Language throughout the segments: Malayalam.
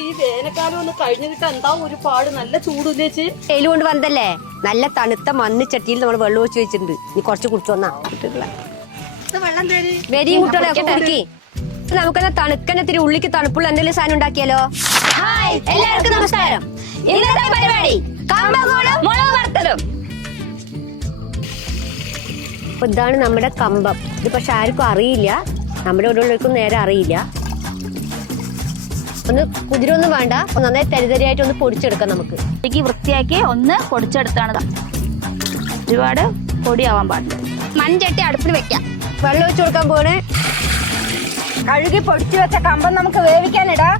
ചേച്ചി ഈ വേനൽക്കാലം ഒന്ന് കഴിഞ്ഞു കിട്ടാൻ എന്താ ഒരു പാട് നല്ല ചൂടില്ലേ ചേച്ചി? വെയിൽ കൊണ്ട് വന്നല്ലേ നല്ല തണുത്ത മണ്ണിച്ചട്ടിയിൽ നമ്മൾ വെള്ളം ഒഴിച്ച് വെച്ചിട്ടുണ്ട്. നീ കുറച്ച് കുടിച്ചു വന്നാ. വെള്ളം തേര്. വെരിയും കുട്ടികളെ ഒക്കെ കുടിക്ക്. നമുക്കെന്നാ തണുക്കനത്തിരി ഉള്ളിക്ക് തണുപ്പുള്ള എന്തെങ്കിലും സാധനം ഉണ്ടാക്കിയാലോ? ഹായ് എല്ലാവർക്കും നമസ്കാരം. ഇന്നത്തെ പരിപാടി കമ്പങ്ങോളും മുളക് വറുത്തതും ഇതാണ് നമ്മുടെ കമ്പം. ഇത് പക്ഷെ ആർക്കും അറിയില്ല. നമ്മുടെ ഇവിടെ നേരെ അറിയില്ല. ഒന്ന് കുതിരൊന്നും വേണ്ട. നന്നായി തരിതരിയായിട്ട് ഒന്ന് പൊടിച്ചെടുക്കാം നമുക്ക്. ഇതിലേക്ക് വൃത്തിയാക്കി ഒന്ന് പൊടിച്ചെടുത്താണ്. ഒരുപാട് പൊടിയാവാൻ പാടില്ല. മൺചട്ടി അടുപ്പിൽ വെക്കാം. വെള്ളം ഒഴിച്ചു കൊടുക്കാൻ പോണേ. കഴുകി പൊടിച്ചു വെച്ച കമ്പം നമുക്ക് വേവിക്കാനിടാ.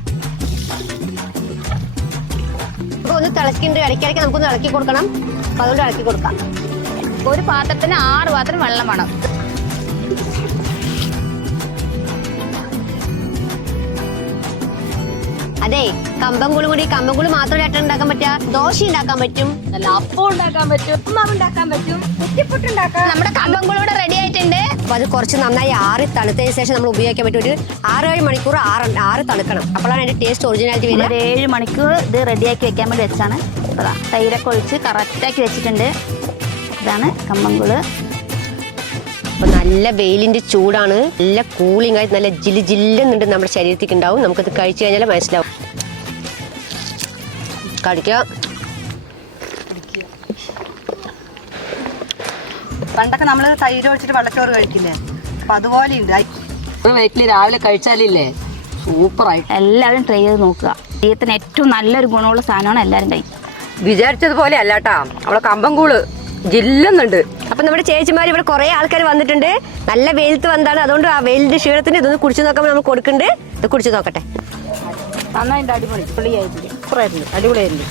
ഒന്ന് തിളക്കിണ്ട് ഇടയ്ക്കിടയ്ക്ക് നമുക്കൊന്ന് ഇളക്കി കൊടുക്കണം. അപ്പൊ അതുകൊണ്ട് ഇളക്കി കൊടുക്കാം. ഒരു പാത്രത്തിന് ആറ് പാത്രം വെള്ളം വേണം. അതെ കമ്പംകുളി കൂടി കമ്പംകുളി മാത്രം ചേട്ടൻ ഉണ്ടാക്കാൻ പറ്റുക? ദോശ ഉണ്ടാക്കാൻ പറ്റും. നല്ല അപ്പം ഉണ്ടാക്കാൻ പറ്റും ഉപ്മാവ് ഉണ്ടാക്കാൻ പറ്റും കുറ്റിപ്പുട്ടുണ്ടാക്കാം നമ്മുടെ കമ്പങ്കൂടെ റെഡി ആയിട്ടുണ്ട്. അപ്പൊ അത് കുറച്ച് നന്നായി ആറി തണുത്തതിന് ശേഷം നമ്മൾ ഉപയോഗിക്കാൻ പറ്റും. ഒരു ആറേഴ് മണിക്കൂർ ആറ് ആറ് തണുക്കണം. അപ്പോഴാണ് അതിന്റെ ടേസ്റ്റ് ഒറിജിനാലിറ്റി വരുന്നത് ഏഴ് മണിക്കൂർ ഇത് റെഡി ആക്കി വെക്കാൻ വേണ്ടി വെച്ചാണ്. തൈരൊക്കെ ഒഴിച്ച് കറക്റ്റാക്കി വെച്ചിട്ടുണ്ട്. ഇതാണ് കമ്പങ്കുൾ അപ്പൊ നല്ല വെയിലിന്റെ ചൂടാണ്. നല്ല കൂളിംഗ് ആയിട്ട് നല്ല ജിൽ ജില്ലെന്നുണ്ട് നമ്മുടെ ശരീരത്തേക്ക് ഉണ്ടാവും. നമുക്കത് കഴിച്ചു കഴിഞ്ഞാൽ മനസ്സിലാവും. കടിക്കാം പണ്ടൊക്കെ നമ്മൾ തൈര് ഒഴിച്ചിട്ട് വെള്ളച്ചോറ് കഴിക്കില്ലേ? അപ്പൊ അതുപോലെ ഉണ്ട്. വീട്ടിൽ വീട്ടിൽ രാവിലെ കഴിച്ചാലില്ലേ? സൂപ്പറായി. എല്ലാവരും ട്രൈ ചെയ്ത് നോക്കുക. ദൈവത്തിന് ഏറ്റവും നല്ലൊരു ഗുണമുള്ള സാധനമാണ് എല്ലാവരും കഴിക്കുക. വിചാരിച്ചതുപോലെ അല്ലാട്ടാ അവളെ കമ്പംകൂൾ ജില്ലുന്നുണ്ട്. അപ്പൊ നമ്മുടെ ചേച്ചിമാർ ഇവിടെ കുറെ ആൾക്കാർ വന്നിട്ടുണ്ട്. നല്ല വെയിലത്ത് വന്നതാണ്. അതുകൊണ്ട് ആ വെയിലിന്റെ ക്ഷീണത്തിന് ഇതൊന്ന് കുടിച്ചു നോക്കാൻ നമ്മൾ കൊടുക്കുന്നുണ്ട്. ഇത് കുടിച്ചു നോക്കട്ടെ. നന്നായിട്ട് അടിപൊളി. പുളിയായിട്ടുണ്ട് സൂപ്പറായിരുന്നു. അടിപൊളിയായിരുന്നു.